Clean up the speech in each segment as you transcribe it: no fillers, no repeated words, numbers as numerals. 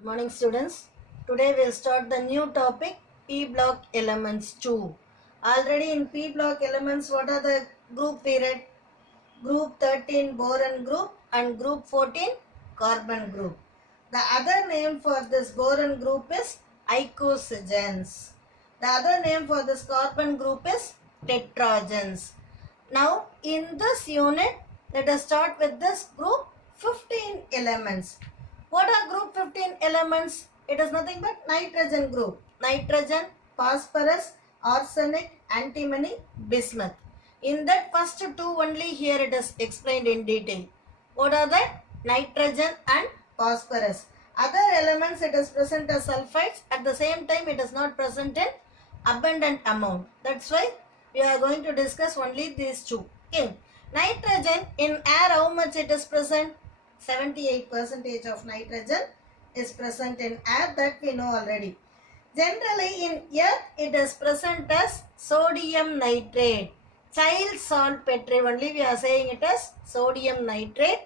Good morning, students. Today we'll start the new topic P block elements 2. Already in P block elements, what are the group we read? Group 13 boron group and group 14 carbon group. The other name for this boron group is icosagens. The other name for this carbon group is tetragens. Now in this unit, let us start with this group 15 elements. What are group 15 elements? It is nothing but nitrogen group. Nitrogen, phosphorus, arsenic, antimony, bismuth. In that first two only here it is explained in detail. What are that? Nitrogen and phosphorus. Other elements it is present as sulfides. At the same time it is not present in abundant amount. That's why we are going to discuss only these two. Okay. Nitrogen in air, how much it is present? 78% of nitrogen is present in air, that we know already. Generally in earth it is present as sodium nitrate. Child saltpetre only we are saying it as sodium nitrate.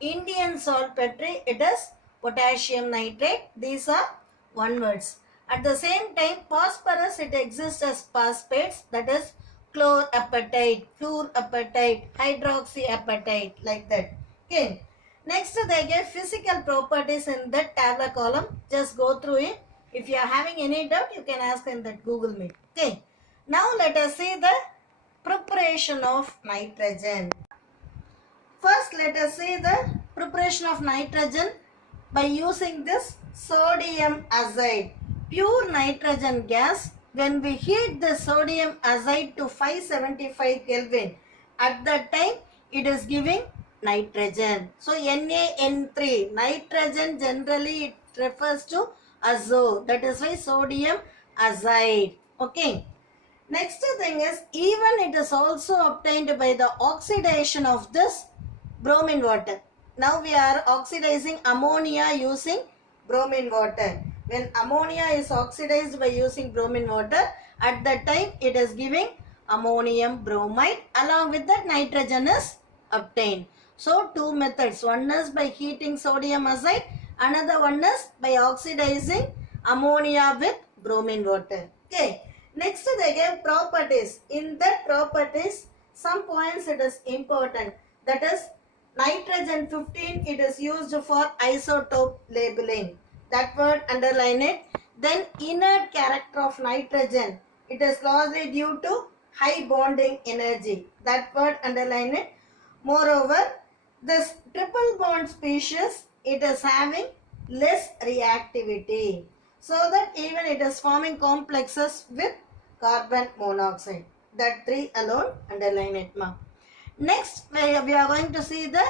Indian saltpetre it is potassium nitrate. These are one words. At the same time phosphorus it exists as phosphates, that is chlorapatite, fluorapatite, hydroxyapatite, like that. Okay. Next they give physical properties in that table column. Just go through it. If you are having any doubt, you can ask in that Google Meet. Okay. Now let us see the preparation of nitrogen. First let us see the preparation of nitrogen by using this sodium azide. Pure nitrogen gas. When we heat the sodium azide to 575 Kelvin, at that time it is giving nitrogen. So NaN3, nitrogen generally it refers to azo. That is why sodium azide. Okay. Next thing is, even it is also obtained by the oxidation of this bromine water. Now we are oxidizing ammonia using bromine water. When ammonia is oxidized by using bromine water, at that time it is giving ammonium bromide, along with that nitrogen is obtained. So two methods, one is by heating sodium azide, another one is by oxidizing ammonia with bromine water. Okay. Next they give properties. In that properties, some points it is important. That is nitrogen 15 it is used for isotope labeling. That word underline it. Then inert character of nitrogen, it is largely due to high bonding energy. That word underline it. Moreover, this triple bond species, it is having less reactivity, so that even it is forming complexes with carbon monoxide. That three alone underline it, ma. Next we are going to see the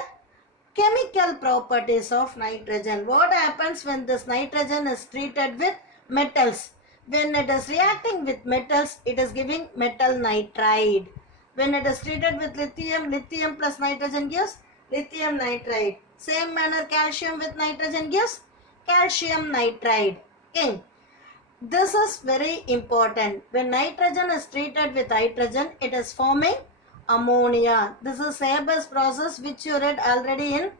chemical properties of nitrogen. What happens when this nitrogen is treated with metals? When it is reacting with metals, it is giving metal nitride. When it is treated with lithium, lithium plus nitrogen gives lithium nitride. Same manner calcium with nitrogen gives calcium nitride. Okay. This is very important. When nitrogen is treated with hydrogen, it is forming ammonia. This is Haber's process which you read already in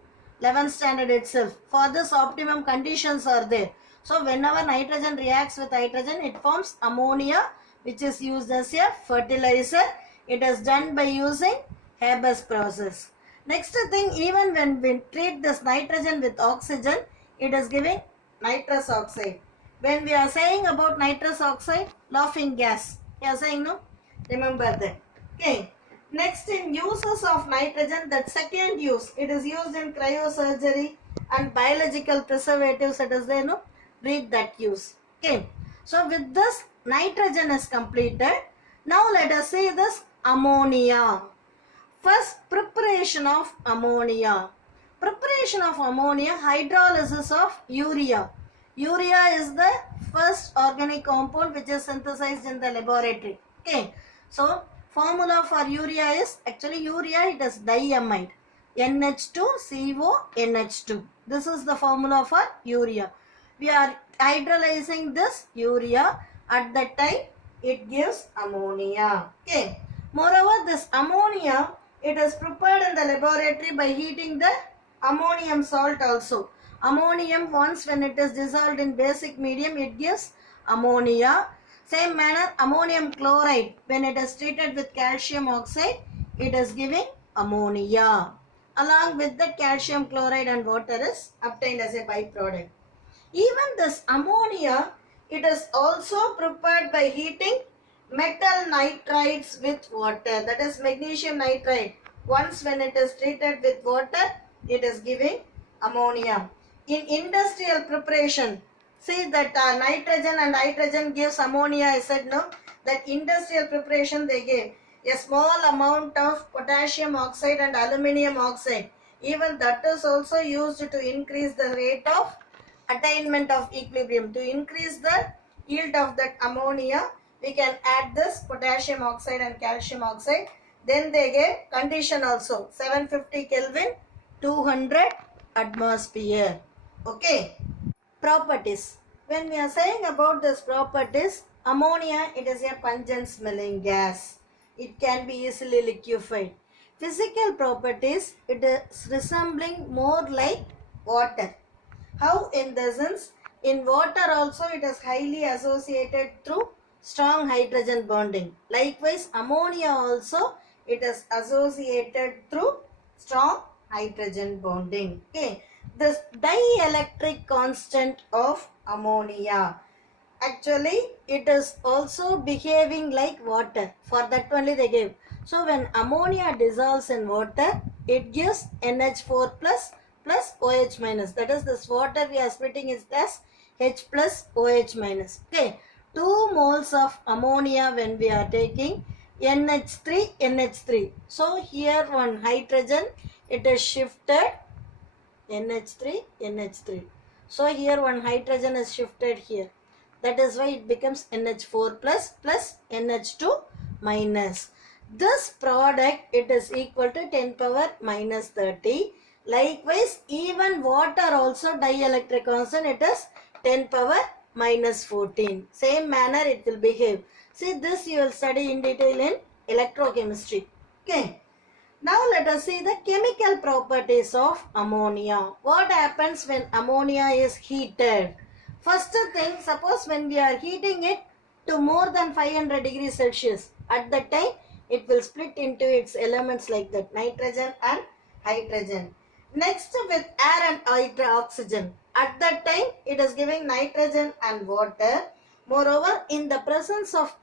11th standard itself. For this optimum conditions are there. So whenever nitrogen reacts with hydrogen, it forms ammonia, which is used as a fertilizer. It is done by using Haber's process. Next thing, even when we treat this nitrogen with oxygen, it is giving nitrous oxide. When we are saying about nitrous oxide, laughing gas. You are saying no? Remember that. Okay. Next, in uses of nitrogen, that second use, it is used in cryosurgery and biological preservatives. It is there, no? Read that use. Okay. So with this, nitrogen is completed. Now let us see this ammonia. First, preparation of ammonia. Preparation of ammonia, hydrolysis of urea. Urea is the first organic compound which is synthesized in the laboratory. Okay. So formula for urea is, actually urea it is diamide. NH2CONH2. This is the formula for urea. We are hydrolyzing this urea. At that time it gives ammonia. Okay. Moreover, this ammonia, it is prepared in the laboratory by heating the ammonium salt also. Ammonium, once when it is dissolved in basic medium, it gives ammonia. Same manner, ammonium chloride, when it is treated with calcium oxide, it is giving ammonia. Along with that, calcium chloride and water is obtained as a byproduct. Even this ammonia, it is also prepared by heating metal nitrides with water. That is magnesium nitride. Once when it is treated with water, it is giving ammonia. In industrial preparation, see that nitrogen and hydrogen gives ammonia. I said no. That industrial preparation they give a small amount of potassium oxide and aluminum oxide. Even that is also used to increase the rate of attainment of equilibrium. To increase the yield of that ammonia, we can add this potassium oxide and calcium oxide. Then they gave condition also 750 Kelvin, 200 atmosphere. Okay. Properties. When we are saying about this properties, ammonia, it is a pungent smelling gas. It can be easily liquefied. Physical properties, it is resembling more like water. How? In the sense, in water also it is highly associated through strong hydrogen bonding. Likewise, ammonia also it is associated through strong hydrogen bonding. Okay. This dielectric constant of ammonia, actually it is also behaving like water. For that only they gave. So when ammonia dissolves in water, it gives NH4 plus OH minus. That is, this water we are splitting is as H plus OH minus. Okay. 2 moles of ammonia when we are taking NH3. So here one hydrogen, it is shifted NH3. So here one hydrogen is shifted here. That is why it becomes NH4 plus NH2 minus. This product, it is equal to 10 power minus 30. Likewise, even water also dielectric constant, it is 10 power minus 14. Same manner it will behave. See, this you will study in detail in electrochemistry. Okay. Now let us see the chemical properties of ammonia. What happens when ammonia is heated? First thing, suppose when we are heating it to more than 500 degrees Celsius, at that time it will split into its elements like that, nitrogen and hydrogen. Next, with air and oxygen, at that time it is giving nitrogen and water. Moreover, in the presence of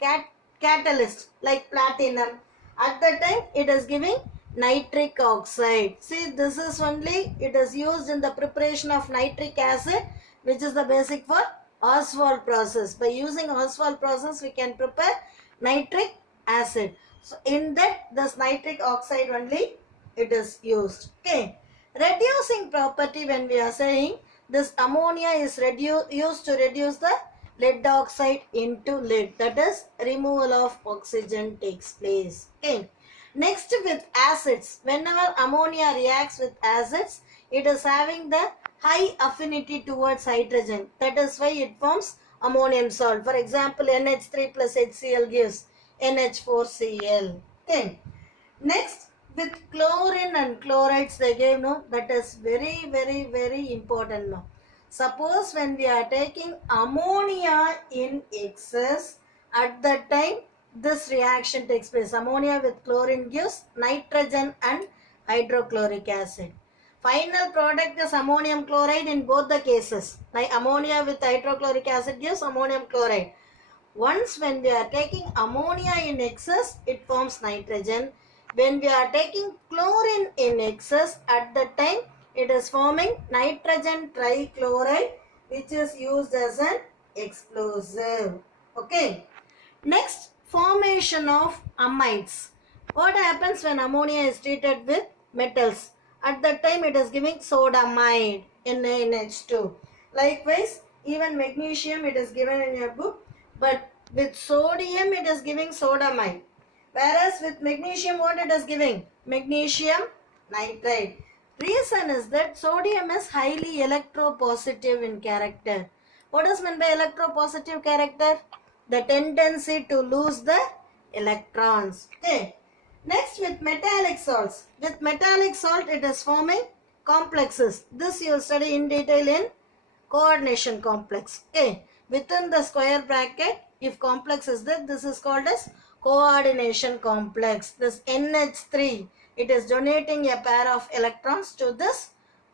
catalyst like platinum, at that time it is giving nitric oxide. See, this is only, it is used in the preparation of nitric acid, which is the basic for Ostwald process. By using Ostwald process, we can prepare nitric acid. So in that, this nitric oxide only it is used. Okay. Reducing property, when we are saying this ammonia is used to reduce the lead oxide into lead. That is, removal of oxygen takes place. Okay. Next, with acids, whenever ammonia reacts with acids, it is having the high affinity towards hydrogen. That is why it forms ammonium salt. For example, NH3 plus HCl gives NH4Cl. Okay. Next, with chlorine and chlorides, they gave no. That is very important now. Suppose when we are taking ammonia in excess, at that time this reaction takes place. Ammonia with chlorine gives nitrogen and hydrochloric acid. Final product is ammonium chloride in both the cases. Like ammonia with hydrochloric acid gives ammonium chloride. Once when we are taking ammonia in excess, it forms nitrogen. When we are taking chlorine in excess, at that time it is forming nitrogen trichloride, which is used as an explosive. Okay. Next, formation of amides. What happens when ammonia is treated with metals? At that time it is giving sodamide, NaNH2. Likewise, even magnesium it is given in your book, but with sodium it is giving sodamide. Whereas with magnesium, what it is giving? Magnesium nitride. Reason is that sodium is highly electropositive in character. What is meant by electropositive character? The tendency to lose the electrons. Okay. Next, with metallic salts. With metallic salt, it is forming complexes. This you will study in detail in coordination complex. Okay. Within the square bracket, if complex is there, this is called as coordination complex. This NH3, it is donating a pair of electrons to this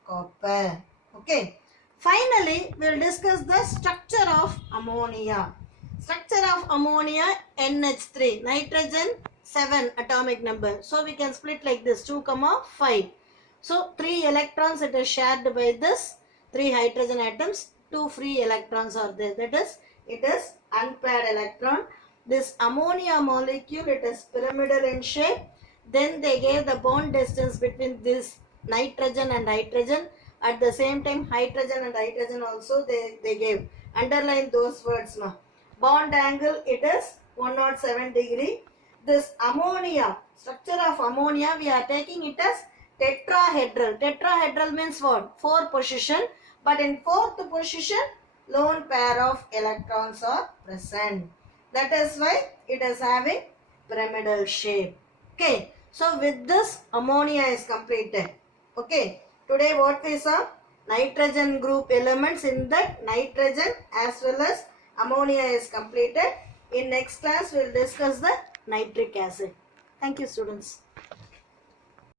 copper. Okay. Finally, we will discuss the structure of ammonia. Structure of ammonia, NH3, nitrogen 7 atomic number. So we can split like this, 2, 5. So 3 electrons it is shared by this 3 hydrogen atoms, 2 free electrons are there. That is, it is unpaired electron. This ammonia molecule, it is pyramidal in shape. Then they gave the bond distance between this nitrogen and hydrogen. At the same time, hydrogen and hydrogen also they gave. Underline those words now. Bond angle, it is 107 degree. This ammonia, structure of ammonia, we are taking it as tetrahedral. Tetrahedral means what? 4 position. But in 4th position, lone pair of electrons are present. That is why it is having pyramidal shape. Okay. So with this, ammonia is completed. Okay. Today what we saw? Nitrogen group elements. In that, nitrogen as well as ammonia is completed. In next class, we will discuss the nitric acid. Thank you, students.